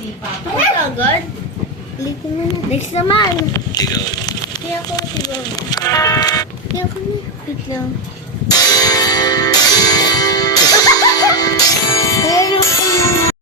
Ako agad. Ulitin mo na. Next naman. Kaya ako sigaw na. Kaya ako na. Wait lang.